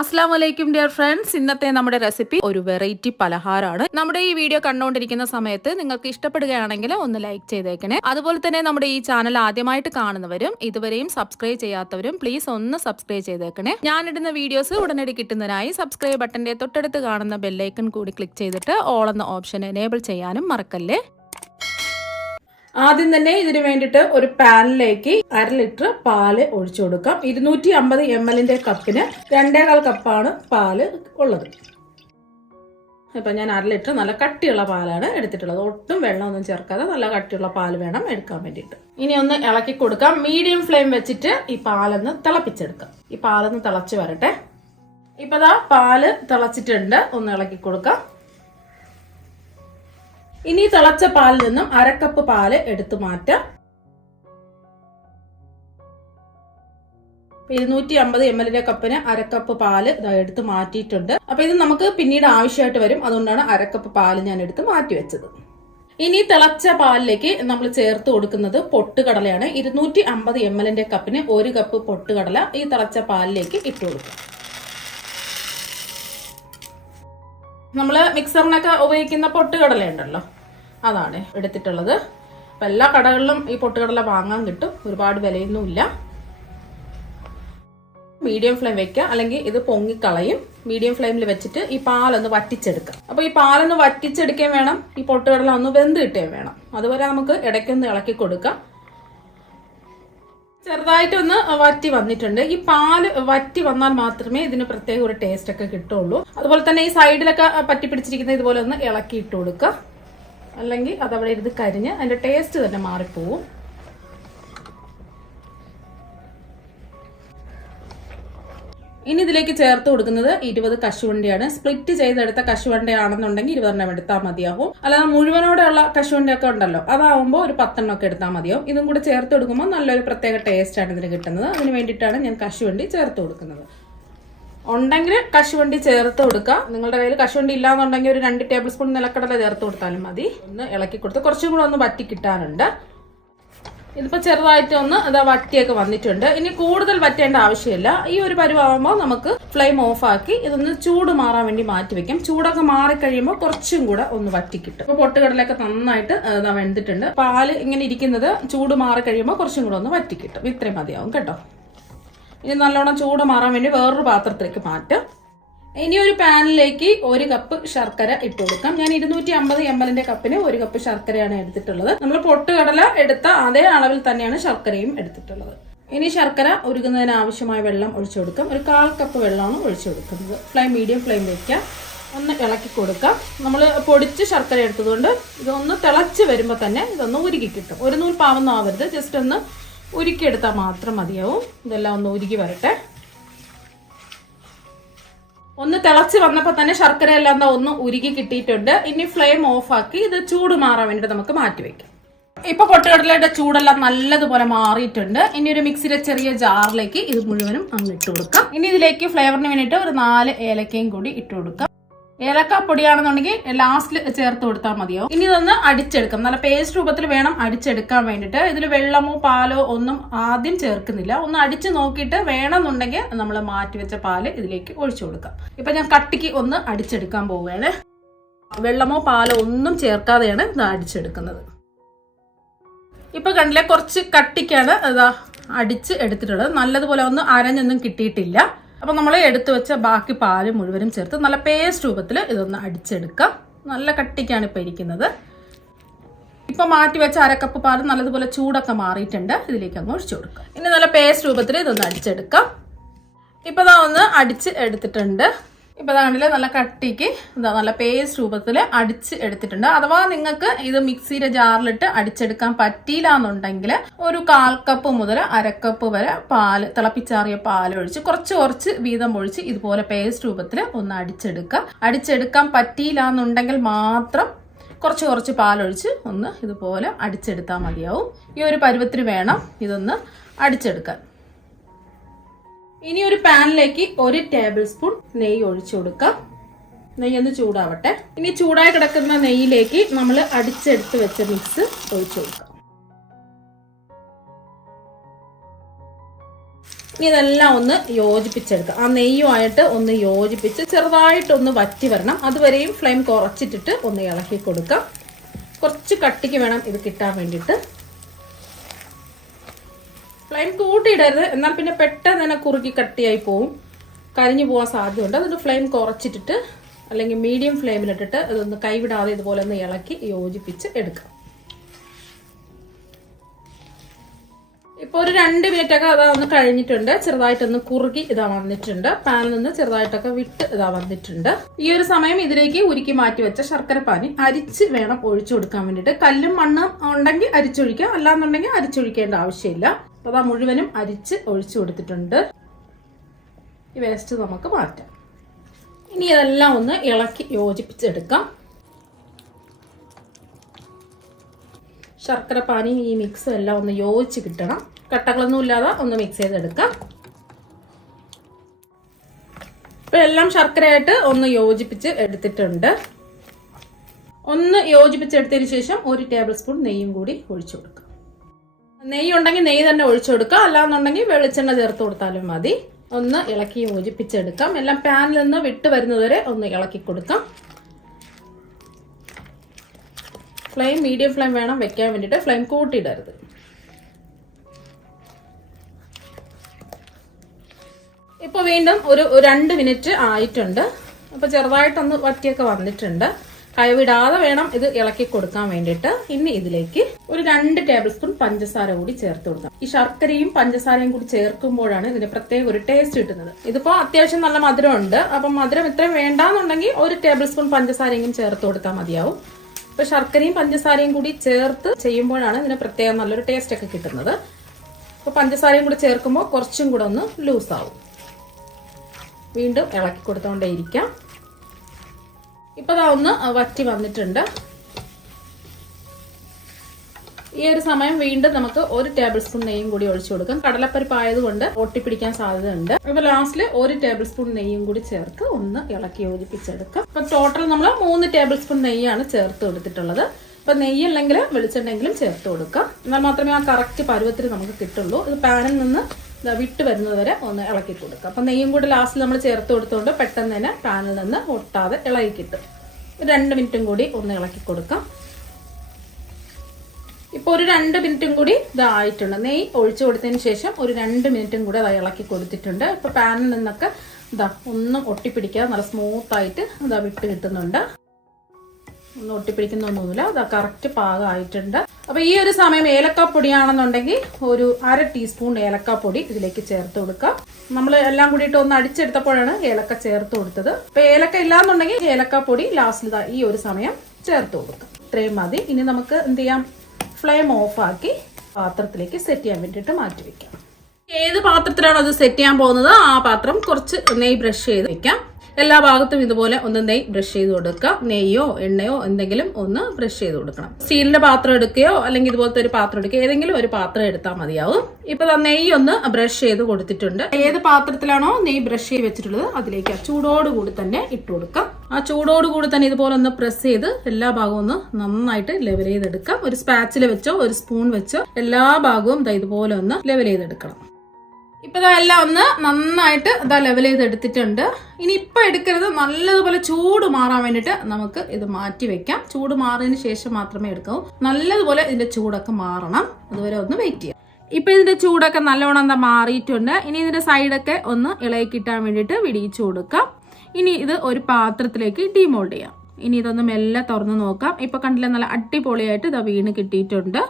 അസ്സലാമലൈക്കും dear friends, ഇന്നത്തെ നമ്മുടെ റെസിപ്പി ഒരു വെറൈറ്റി പലഹാരമാണ്. നമ്മുടെ ഈ വീഡിയോ കണ്ടുകൊണ്ടിരിക്കുന്ന സമയത്ത് നിങ്ങൾക്ക് ഇഷ്ടപ്പെടുകയാണെങ്കിൽ ഒന്ന് ലൈക്ക് ചെയ്തേക്കണേ. അതുപോലെ തന്നെ നമ്മുടെ ഈ ചാനൽ ആദ്യമായിട്ട് കാണുന്നവരും ഇതുവരെയും സബ്സ്ക്രൈബ് ചെയ്യാത്തവരും പ്ലീസ് ഒന്ന് സബ്സ്ക്രൈബ് ചെയ്തേക്കണേ. ഞാനിടുന്ന വീഡിയോസ് ഉടനടി കിട്ടുന്നതിനായി സബ്സ്ക്രൈബ് ബട്ടന്റെ തൊട്ടടുത്ത് കാണുന്ന ബെല്ലൈക്കൺ കൂടി ക്ലിക്ക് ചെയ്തിട്ട് ഓൾ എന്ന ഓപ്ഷൻ എനേബിൾ ചെയ്യാനും മറക്കല്ലേ. ആദ്യം തന്നെ ഇതിനു വേണ്ടിയിട്ട് ഒരു പാനിലേക്ക് 1/2 ലിറ്റർ പാല് ഒഴിച്ചു കൊടുക്കാം. 250 ml കപ്പിന് 2.25 കപ്പാണ് പാല് ഉള്ളത്. ഇപ്പൊ ഞാൻ 1/2 ലിറ്റർ നല്ല കട്ടിയുള്ള പാലാണ് എടുത്തിട്ടുള്ളത്. ഒട്ടും വെള്ളമൊന്നും ചേർക്കാതെ നല്ല കട്ടിയുള്ള പാല് വേണം എടുക്കാൻ വേണ്ടിയിട്ട്. ഇനി ഒന്ന് ഇളക്കി കൊടുക്കാം. മീഡിയം ഫ്ലെയിം വെച്ചിട്ട് ഈ പാലൊന്ന് തിളപ്പിച്ചെടുക്കാം. ഈ പാലൊന്ന് തിളച്ച് വരട്ടെ. ഇപ്പൊ ദാ പാല് തിളച്ചിട്ടുണ്ട്. ഒന്ന് ഇളക്കി കൊടുക്കാം. ഇനി തിളച്ച പാലിൽ നിന്നും 1/2 കപ്പ് പാല് എടുത്തു മാറ്റാം. 250 ml കപ്പിന് 1/2 കപ്പ് പാല് എടുത്ത് മാറ്റിയിട്ടുണ്ട്. അപ്പൊ ഇത് നമുക്ക് പിന്നീട് ആവശ്യമായിട്ട് വരും. അതുകൊണ്ടാണ് 1/2 കപ്പ് പാല് ഞാൻ എടുത്ത് മാറ്റി വെച്ചത്. ഇനി തിളച്ച പാലിലേക്ക് നമ്മൾ ചേർത്ത് കൊടുക്കുന്നത് പൊട്ടുകടലയാണ്. 250 ml കപ്പിന് 1 കപ്പ് പൊട്ടുകടല ഈ തിളച്ച പാലിലേക്ക് ഇട്ട് കൊടുക്കാം. നമ്മള് മിക്സറിനൊക്കെ ഉപയോഗിക്കുന്ന പൊട്ടുകടല ഉണ്ടല്ലോ, അതാണ് എടുത്തിട്ടുള്ളത്. അപ്പൊ എല്ലാ കടകളിലും ഈ പൊട്ടുകടല വാങ്ങാൻ കിട്ടും. ഒരുപാട് വിലയൊന്നുമില്ല. മീഡിയം ഫ്ലെയിം വെക്കുക, അല്ലെങ്കിൽ ഇത് പൊങ്ങിക്കളയും. മീഡിയം ഫ്ലെയിമിൽ വെച്ചിട്ട് ഈ പാലൊന്ന് വറ്റിച്ചെടുക്കാം. അപ്പൊ ഈ പാലൊന്ന് വറ്റിച്ചെടുക്കുകയും വേണം, ഈ പൊട്ടുകടല ഒന്ന് വെന്ത് കിട്ടുകയും വേണം. അതുപോലെ നമുക്ക് ഇടയ്ക്കൊന്ന് ഇളക്കി കൊടുക്കാം. ചെറുതായിട്ടൊന്ന് വറ്റി വന്നിട്ടുണ്ട്. ഈ പാല് വറ്റി വന്നാൽ മാത്രമേ ഇതിന് പ്രത്യേക ഒരു ടേസ്റ്റ് ഒക്കെ കിട്ടുള്ളൂ. അതുപോലെ തന്നെ ഈ സൈഡിലൊക്കെ പറ്റി പിടിച്ചിരിക്കുന്ന ഇതുപോലെ ഒന്ന് ഇളക്കി ഇട്ട് കൊടുക്കുക. അല്ലെങ്കിൽ അതവിടെ ഇരുന്ന് കരിഞ്ഞ് അതിന്റെ ടേസ്റ്റ് തന്നെ മാറിപ്പോവും. ഇനി ഇതിലേക്ക് ചേർത്ത് കൊടുക്കുന്നത് 20 കശുവണ്ടിയാണ്. സ്പ്ലിറ്റ് ചെയ്തെടുത്ത കശുവണ്ടിയാണെന്നുണ്ടെങ്കിൽ 20 എടുത്താൽ മതിയാവും. അല്ലാതെ മുഴുവനോടെയുള്ള കശുവണ്ടിയൊക്കെ ഉണ്ടല്ലോ, അതാവുമ്പോൾ ഒരു 10 ഒക്കെ എടുത്താൽ മതിയാവും. ഇതും കൂടെ ചേർത്ത് കൊടുക്കുമ്പോൾ നല്ലൊരു പ്രത്യേക ടേസ്റ്റ് ആണ് ഇതിന് കിട്ടുന്നത്. അതിന് വേണ്ടിയിട്ടാണ് ഞാൻ കശുവണ്ടി ചേർത്ത് കൊടുക്കുന്നത്. ഉണ്ടെങ്കിൽ കശുവണ്ടി ചേർത്ത് കൊടുക്കുക. നിങ്ങളുടെ കയ്യിൽ കശുവണ്ടി ഇല്ലാന്നുണ്ടെങ്കിൽ ഒരു 2 ടേബിൾ സ്പൂൺ നിലക്കടല ചേർത്ത് കൊടുത്താലും മതി. ഒന്ന് ഇളക്കി കൊടുത്ത് കുറച്ചും കൂടെ ഒന്ന് വറ്റി കിട്ടാനുണ്ട്. ഇതിപ്പോ ചെറുതായിട്ട് ഒന്ന് വറ്റിയൊക്കെ വന്നിട്ടുണ്ട്. ഇനി കൂടുതൽ വറ്റേണ്ട ആവശ്യമില്ല. ഈ ഒരു പരുവാകുമ്പോൾ നമുക്ക് ഫ്ലെയിം ഓഫ് ആക്കി ഇതൊന്ന് ചൂട് മാറാൻ വേണ്ടി മാറ്റി വെക്കാം. ചൂടൊക്കെ മാറിക്കഴിയുമ്പോൾ കുറച്ചും കൂടെ ഒന്ന് വറ്റി കിട്ടും. ഇപ്പൊ പൊട്ടുകടലൊക്കെ നന്നായിട്ട് വെന്തിട്ടുണ്ട്. പാല് ഇങ്ങനെ ഇരിക്കുന്നത് ചൂട് മാറിക്കഴിയുമ്പോൾ കുറച്ചും കൂടെ ഒന്ന് വറ്റി കിട്ടും. ഇത്രയും മതിയാവും കേട്ടോ. ഇനി നല്ലോണം ചൂട് മാറാൻ വേണ്ടി വേറൊരു പാത്രത്തിലേക്ക് മാറ്റാം. ഇനി ഒരു പാനിലേക്ക് 1 കപ്പ് ശർക്കര ഇട്ട് കൊടുക്കാം. ഞാൻ 250 ml കപ്പിന് 1 കപ്പ് ശർക്കരയാണ് എടുത്തിട്ടുള്ളത്. നമ്മൾ പൊട്ടുകടല എടുത്ത അതേ അളവിൽ തന്നെയാണ് ശർക്കരയും എടുത്തിട്ടുള്ളത്. ഇനി ശർക്കര ഉരുകുന്നതിന് ആവശ്യമായ വെള്ളം ഒഴിച്ചു കൊടുക്കാം. ഒരു 1/4 കപ്പ് വെള്ളമാണ് ഒഴിച്ചു കൊടുക്കുന്നത്. ഫ്ലെയിം മീഡിയം ഫ്ലെയിം വെക്കാം. ഒന്ന് ഇളക്കി കൊടുക്കാം. നമ്മൾ പൊടിച്ച് ശർക്കര എടുത്തതുകൊണ്ട് ഇതൊന്ന് തിളച്ച് വരുമ്പോൾ തന്നെ ഇതൊന്ന് ഉരുക്കി കിട്ടും. ഒരു നൂൽ പാവൊന്നും ആവരുത്, ജസ്റ്റ് ഒന്ന് ഉരുക്കിയെടുത്താൽ മാത്രം മതിയാവും. ഇതെല്ലാം ഒന്ന് ഉരുക്കി വരട്ടെ. ഒന്ന് തിളച്ച് വന്നപ്പോൾ തന്നെ ശർക്കര എല്ലാം ഒന്ന് ഉരുക്കി കിട്ടിയിട്ടുണ്ട്. ഇനി ഫ്ലെയിം ഓഫ് ആക്കി ഇത് ചൂട് മാറാൻ വേണ്ടിയിട്ട് നമുക്ക് മാറ്റിവെക്കാം. ഇപ്പൊ പൊട്ടുകടലയുടെ ചൂടെല്ലാം നല്ലതുപോലെ മാറിയിട്ടുണ്ട്. ഇനി ഒരു മിക്സിയിലെ ചെറിയ ജാറിലേക്ക് ഇത് മുഴുവനും അങ്ങ് ഇട്ട് കൊടുക്കാം. ഇനി ഇതിലേക്ക് ഫ്ലേവറിന് വേണ്ടിയിട്ട് ഒരു 4 ഏലക്കയും കൂടി ഇട്ട് കൊടുക്കാം. ഏലക്ക പൊടിയാണെന്നുണ്ടെങ്കിൽ ലാസ്റ്റിൽ ചേർത്ത് കൊടുത്താൽ മതിയോ. ഇനി ഇതൊന്ന് അടിച്ചെടുക്കാം. നല്ല പേസ്റ്റ് രൂപത്തിൽ വേണം അടിച്ചെടുക്കാൻ വേണ്ടിയിട്ട്. ഇതിൽ വെള്ളമോ പാലോ ഒന്നും ആദ്യം ചേർക്കുന്നില്ല. ഒന്ന് അടിച്ചു നോക്കിയിട്ട് വേണമെന്നുണ്ടെങ്കിൽ നമ്മൾ മാറ്റിവെച്ച പാല് ഇതിലേക്ക് ഒഴിച്ചു കൊടുക്കാം. ഇപ്പൊ ഞാൻ കട്ടിക്ക് ഒന്ന് അടിച്ചെടുക്കാൻ പോവുകയാണ്. വെള്ളമോ പാലോ ഒന്നും ചേർക്കാതെയാണ് ഇത് അടിച്ചെടുക്കുന്നത്. ഇപ്പൊ കണ്ടില്ലേ, കുറച്ച് കട്ടിക്കാണ് അടിച്ച് എടുത്തിട്ടുള്ളത്. നല്ലതുപോലെ ഒന്ന് അരഞ്ഞൊന്നും കിട്ടിയിട്ടില്ല. അപ്പൊ നമ്മൾ എടുത്തു വെച്ച ബാക്കി പാല് മുഴുവനും ചേർത്ത് നല്ല പേസ്റ്റ് രൂപത്തിൽ ഇതൊന്ന് അടിച്ചെടുക്കാം. നല്ല കട്ടിക്കാണ് ഇപ്പൊ ഇരിക്കുന്നത്. ഇപ്പൊ മാറ്റി വെച്ച 1/2 കപ്പ് പാല് നല്ലതുപോലെ ചൂടൊക്കെ മാറിയിട്ടുണ്ട്. ഇതിലേക്ക് അങ്ങ് ഒഴിച്ചു കൊടുക്കാം. ഇനി നല്ല പേസ്റ്റ് രൂപത്തിൽ ഇതൊന്ന് അടിച്ചെടുക്കാം. ഇപ്പൊ ഒന്ന് അടിച്ച് എടുത്തിട്ടുണ്ട്. ഇപ്പൊ കണ്ടില്ലേ, നല്ല കട്ടിക്ക് നല്ല പേസ്റ്റ് രൂപത്തിൽ അടിച്ച് എടുത്തിട്ടുണ്ട്. അഥവാ നിങ്ങൾക്ക് ഇത് മിക്സിയുടെ ജാറിലിട്ട് അടിച്ചെടുക്കാൻ പറ്റിയില്ല എന്നുണ്ടെങ്കിൽ ഒരു 1/4 കപ്പ് മുതൽ 1/2 കപ്പ് വരെ പാല്, തിളപ്പിച്ചാറിയ പാൽ ഒഴിച്ച് കുറച്ച് വീതം ഒഴിച്ച് ഇതുപോലെ പേസ്റ്റ് രൂപത്തിൽ ഒന്ന് അടിച്ചെടുക്കാൻ പറ്റിയില്ല എന്നുണ്ടെങ്കിൽ മാത്രം കുറച്ച് പാലൊഴിച്ച് ഒന്ന് ഇതുപോലെ അടിച്ചെടുത്താൽ മതിയാവും. ഈ ഒരു പരുവത്തിന് വേണം ഇതൊന്ന് അടിച്ചെടുക്കാൻ. ഇനി ഒരു പാനിലേക്ക് 1 ടേബിൾ സ്പൂൺ നെയ്യ് ഒഴിച്ചു കൊടുക്കാം. നെയ്യ് ഒന്ന് ചൂടാവട്ടെ. ഇനി ചൂടായി കിടക്കുന്ന നെയ്യിലേക്ക് നമ്മൾ അടിച്ചെടുത്ത് വെച്ച മിക്സ് ഒഴിച്ചു കൊടുക്കാം. ഇനി ഇതെല്ലാം ഒന്ന് യോജിപ്പിച്ചെടുക്കാം. ആ നെയ്യുമായിട്ട് ഒന്ന് യോജിപ്പിച്ച് ചെറുതായിട്ടൊന്ന് വറ്റി വരണം. അതുവരെയും ഫ്ലെയിം കുറച്ചിട്ടിട്ട് ഒന്ന് ഇളക്കി കൊടുക്കാം. കുറച്ച് കട്ടിക്ക് വേണം ഇത് കിട്ടാൻ വേണ്ടിയിട്ട്. ഫ്ലെയിം കൂട്ടിയിടരുത്, എന്നാൽ പിന്നെ പെട്ടെന്ന് തന്നെ കുറുക്കി കട്ടിയായി പോവും, കരിഞ്ഞു പോകാൻ സാധ്യതയുണ്ട്. അതുകൊണ്ട് ഫ്ലെയിം കുറച്ചിട്ടിട്ട് അല്ലെങ്കിൽ മീഡിയം ഫ്ലെയിമിലിട്ടിട്ട് ഇതൊന്ന് കൈവിടാതെ ഇതുപോലെ ഒന്ന് ഇളക്കി യോജിപ്പിച്ച് എടുക്കാം. ഇപ്പോൾ ഒരു 2 മിനിറ്റൊക്കെ അതാ ഒന്ന് കഴിഞ്ഞിട്ടുണ്ട്. ചെറുതായിട്ടൊന്ന് കുറുകി ഇതാ വന്നിട്ടുണ്ട്. പാനിൽ നിന്ന് ചെറുതായിട്ടൊക്കെ വിട്ട് ഇതാ വന്നിട്ടുണ്ട്. ഈ ഒരു സമയം ഇതിലേക്ക് ഉരുക്കി മാറ്റി വെച്ച ശർക്കര പാനി അരിച്ച് വേണം ഒഴിച്ചു കൊടുക്കാൻ വേണ്ടിയിട്ട്. കല്ലും മണ്ണും ഉണ്ടെങ്കിൽ അരിച്ചൊഴിക്കാം, അല്ലാന്നുണ്ടെങ്കിൽ അരിച്ചൊഴിക്കേണ്ട ആവശ്യമില്ല. അപ്പോൾ അതാ മുഴുവനും അരിച്ച് ഒഴിച്ചു കൊടുത്തിട്ടുണ്ട്. ഈ വേസ്റ്റ് നമുക്ക് മാറ്റാം. ഇനി ഇതെല്ലാം ഒന്ന് ഇളക്കി യോജിപ്പിച്ചെടുക്കാം. ശർക്കര പാനി ഈ മിക്സും എല്ലാം ഒന്ന് യോജിച്ച് കിട്ടണം. കട്ടകളൊന്നും ഇല്ലാതെ ഒന്ന് മിക്സ് ചെയ്തെടുക്കാം. ഇപ്പൊ എല്ലാം ശർക്കരയായിട്ട് ഒന്ന് യോജിപ്പിച്ച് എടുത്തിട്ടുണ്ട്. ഒന്ന് യോജിപ്പിച്ചെടുത്തതിന് ശേഷം 1 ടേബിൾ സ്പൂൺ നെയ്യും കൂടി ഒഴിച്ചു കൊടുക്കാം. നെയ്യ് ഉണ്ടെങ്കിൽ നെയ്യ് തന്നെ ഒഴിച്ചു കൊടുക്കാം, അല്ലാന്നുണ്ടെങ്കിൽ വെളിച്ചെണ്ണ ചേർത്ത് കൊടുത്താലും മതി. ഒന്ന് ഇളക്കി യോജിപ്പിച്ചെടുക്കാം. എല്ലാം പാനിൽ നിന്ന് വിട്ട് വരുന്നതുവരെ ഒന്ന് ഇളക്കി കൊടുക്കാം. ഫ്ലെയിം മീഡിയം ഫ്ലെയിം വേണം വെക്കാൻ വേണ്ടിയിട്ട്, ഫ്ലെയിം കൂട്ടിയിടരുത്. ഇപ്പൊ വീണ്ടും ഒരു 2 മിനിറ്റ് ആയിട്ടുണ്ട്. അപ്പൊ ചെറുതായിട്ടൊന്ന് വറ്റിയൊക്കെ വന്നിട്ടുണ്ട്. കൈവിടാതെ വേണം ഇത് ഇളക്കി കൊടുക്കാൻ വേണ്ടിയിട്ട്. ഇനി ഇതിലേക്ക് ഒരു 2 ടേബിൾ സ്പൂൺ പഞ്ചസാര കൂടി ചേർത്ത് കൊടുക്കാം. ഈ ശർക്കരയും പഞ്ചസാരയും കൂടി ചേർക്കുമ്പോഴാണ് ഇതിന് പ്രത്യേക ഒരു ടേസ്റ്റ് കിട്ടുന്നത്. ഇതിപ്പോ അത്യാവശ്യം നല്ല മധുരം ഉണ്ട്. അപ്പം മധുരം ഇത്രയും വേണ്ടാന്നുണ്ടെങ്കിൽ 1 ടേബിൾ സ്പൂൺ പഞ്ചസാരയും ചേർത്ത് കൊടുത്താൽ മതിയാവും. ഇപ്പൊ ശർക്കരയും പഞ്ചസാരയും കൂടി ചേർത്ത് ചെയ്യുമ്പോഴാണ് ഇതിന് പ്രത്യേകം നല്ലൊരു ടേസ്റ്റ് ഒക്കെ കിട്ടുന്നത്. അപ്പൊ പഞ്ചസാരയും കൂടി ചേർക്കുമ്പോൾ കുറച്ചും കൂടെ ഒന്ന് ലൂസ് ആവും. വീണ്ടും ഇളക്കി കൊടുത്തോണ്ടേയിരിക്കാം. ഇപ്പൊ ദാ ഒന്ന് വറ്റി വന്നിട്ടുണ്ട്. ഈ ഒരു സമയം വീണ്ടും നമുക്ക് 1 ടേബിൾ സ്പൂൺ നെയ്യും കൂടി ഒഴിച്ചു കൊടുക്കാം. കടലപ്പരിപ്പ് ആയതുകൊണ്ട് ഒട്ടിപ്പിടിക്കാൻ സാധ്യതയുണ്ട്. അപ്പൊ ലാസ്റ്റില് 1 ടേബിൾ സ്പൂൺ നെയ്യും കൂടി ചേർത്ത് ഒന്ന് ഇളക്കി യോജിപ്പിച്ചെടുക്കാം. അപ്പൊ ടോട്ടൽ നമ്മൾ 3 ടേബിൾ സ്പൂൺ നെയ്യാണ് ചേർത്ത് കൊടുത്തിട്ടുള്ളത്. അപ്പൊ നെയ്യല്ലെങ്കിൽ വെളിച്ചെണ്ണെങ്കിലും ചേർത്ത് കൊടുക്കാം. എന്നാൽ മാത്രമേ ആ കറക്റ്റ് പരുവത്തിൽ നമുക്ക് കിട്ടുള്ളൂ. ഇത് പാനിൽ നിന്ന് വിട്ട് വരുന്നത് വരെ ഒന്ന് ഇളക്കി കൊടുക്കാം. അപ്പൊ നെയ്യും കൂടി ലാസ്റ്റിൽ നമ്മൾ ചേർത്ത് കൊടുത്തുകൊണ്ട് പെട്ടെന്ന് തന്നെ പാനിൽ നിന്ന് ഒട്ടാതെ ഇളകി കിട്ടും. 2 മിനിറ്റും കൂടി ഒന്ന് ഇളക്കി കൊടുക്കാം. ഇപ്പൊ ഒരു 2 മിനിറ്റും കൂടി ഇതായിട്ടുണ്ട്. നെയ്യ് ഒഴിച്ചു കൊടുത്തതിന് ശേഷം ഒരു 2 മിനിറ്റും കൂടി അത് ഇളക്കി കൊടുത്തിട്ടുണ്ട്. ഇപ്പൊ പാനിൽ നിന്നൊക്കെ ഇതാ ഒന്നും ഒട്ടിപ്പിടിക്കാതെ നല്ല സ്മൂത്ത് ആയിട്ട് ഇതാ വിട്ട് കിട്ടുന്നുണ്ട്. ഒന്നും ഒട്ടിപ്പിടിക്കുന്നൊന്നുമില്ല. അതാ കറക്റ്റ് പാകമായിട്ടുണ്ട്. അപ്പൊ ഈ ഒരു സമയം ഏലക്കാപ്പൊടിയാണെന്നുണ്ടെങ്കിൽ ഒരു 1/2 ടീസ്പൂൺ ഏലക്കാപ്പൊടി ഇതിലേക്ക് ചേർത്ത് കൊടുക്കാം. നമ്മൾ എല്ലാം കൂടിയിട്ട് ഒന്ന് അടിച്ചെടുത്തപ്പോഴാണ് ഏലക്ക ചേർത്ത് കൊടുത്തത്. അപ്പൊ ഏലക്ക ഇല്ലാന്നുണ്ടെങ്കിൽ ഏലക്കാപ്പൊടി ലാസ്റ്റിൽ ഈ ഒരു സമയം ചേർത്ത് കൊടുക്കാം. ഇത്രയും മതി. ഇനി നമുക്ക് എന്ത് ചെയ്യാം, ഫ്ലെയിം ഓഫ് ആക്കി പാത്രത്തിലേക്ക് സെറ്റ് ചെയ്യാൻ വേണ്ടിയിട്ട് മാറ്റി വെക്കാം. ഏത് പാത്രത്തിലാണോ അത് സെറ്റ് ചെയ്യാൻ പോകുന്നത് ആ പാത്രം കുറച്ച് നെയ്യ് ബ്രഷ് ചെയ്ത് വെക്കാം. എല്ലാ ഭാഗത്തും ഇതുപോലെ ഒന്ന് നെയ്യ് ബ്രഷ് ചെയ്ത് കൊടുക്കുക. നെയ്യോ എണ്ണയോ എന്തെങ്കിലും ഒന്ന് ബ്രഷ് ചെയ്ത് കൊടുക്കണം. സ്റ്റീലിന്റെ പാത്രം എടുക്കുകയോ അല്ലെങ്കിൽ ഇതുപോലത്തെ ഒരു പാത്രം എടുക്കുകയോ ഏതെങ്കിലും ഒരു പാത്രം എടുത്താൽ മതിയാവും. ഇപ്പൊ നെയ്യ് ഒന്ന് ബ്രഷ് ചെയ്ത് കൊടുത്തിട്ടുണ്ട്. ഏത് പാത്രത്തിലാണോ നെയ്യ് ബ്രഷ് ചെയ്ത് വെച്ചിട്ടുള്ളത് അതിലേക്ക് ചൂടോടുകൂടി തന്നെ ഇട്ട് കൊടുക്കാം. ആ ചൂടോടുകൂടി തന്നെ ഇതുപോലെ ഒന്ന് പ്രസ് ചെയ്ത് എല്ലാ ഭാഗവും ഒന്ന് നന്നായിട്ട് ലെവൽ ചെയ്തെടുക്കാം. ഒരു സ്പാച്ചിൽ വെച്ചോ ഒരു സ്പൂൺ വെച്ചോ എല്ലാ ഭാഗവും ഇതുപോലെ ഒന്ന് ലെവൽ ചെയ്തെടുക്കണം. ഇപ്പൊ എല്ലാം ഒന്ന് നന്നായിട്ട് ലെവൽ ചെയ്ത് എടുത്തിട്ടുണ്ട്. ഇനി ഇപ്പൊ എടുക്കരുത്, നല്ലതുപോലെ ചൂട് മാറാൻ വേണ്ടിട്ട് നമുക്ക് ഇത് മാറ്റി വെക്കാം. ചൂട് മാറിയതിന് ശേഷം മാത്രമേ എടുക്കാവൂ. നല്ലതുപോലെ ഇതിന്റെ ചൂടൊക്കെ മാറണം, അതുവരെ ഒന്ന് വെയിറ്റ് ചെയ്യാം. ഇപ്പൊ ഇതിന്റെ ചൂടൊക്കെ നല്ലോണം മാറിയിട്ടുണ്ട്. ഇനി ഇതിന്റെ സൈഡൊക്കെ ഒന്ന് ഇളകി കിട്ടാൻ വേണ്ടിട്ട് വിടിയിച്ചു കൊടുക്കാം. ഇനി ഇത് ഒരു പാത്രത്തിലേക്ക് ഡീമോൾഡ് ചെയ്യാം. ഇനി ഇതൊന്ന് മെല്ലെ തുറന്ന് നോക്കാം. ഇപ്പൊ കണ്ടില്ല, നല്ല അടിപൊളിയായിട്ട് ഇത് വീണ് കിട്ടിയിട്ടുണ്ട്.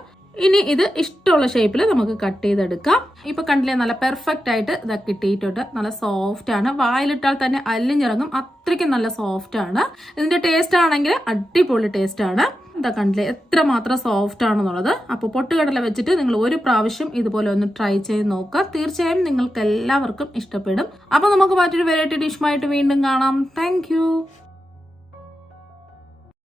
ഇനി ഇത് ഇഷ്ടമുള്ള ഷേപ്പിൽ നമുക്ക് കട്ട് ചെയ്തെടുക്കാം. ഇപ്പൊ കണ്ടില്ലേ, നല്ല പെർഫെക്റ്റ് ആയിട്ട് ഇത് കിട്ടിയിട്ടുണ്ട്. നല്ല സോഫ്റ്റ് ആണ്, വായിലിട്ടാൽ തന്നെ അല്ലിഞ്ഞിറങ്ങും, അത്രയ്ക്കും നല്ല സോഫ്റ്റ് ആണ്. ഇതിന്റെ ടേസ്റ്റ് ആണെങ്കിൽ അടിപൊളി ടേസ്റ്റ് ആണ്. ഇതാ കണ്ടില്ലേ എത്രമാത്രം സോഫ്റ്റ് ആണെന്നുള്ളത്. അപ്പോൾ പൊട്ടുകടല വെച്ചിട്ട് നിങ്ങൾ ഒരു പ്രാവശ്യം ഇതുപോലെ ഒന്ന് ട്രൈ ചെയ്ത് നോക്കുക. തീർച്ചയായും നിങ്ങൾക്ക് എല്ലാവർക്കും ഇഷ്ടപ്പെടും. അപ്പോൾ നമുക്ക് മറ്റൊരു വെറൈറ്റി ഡിഷുമായിട്ട് വീണ്ടും കാണാം. താങ്ക്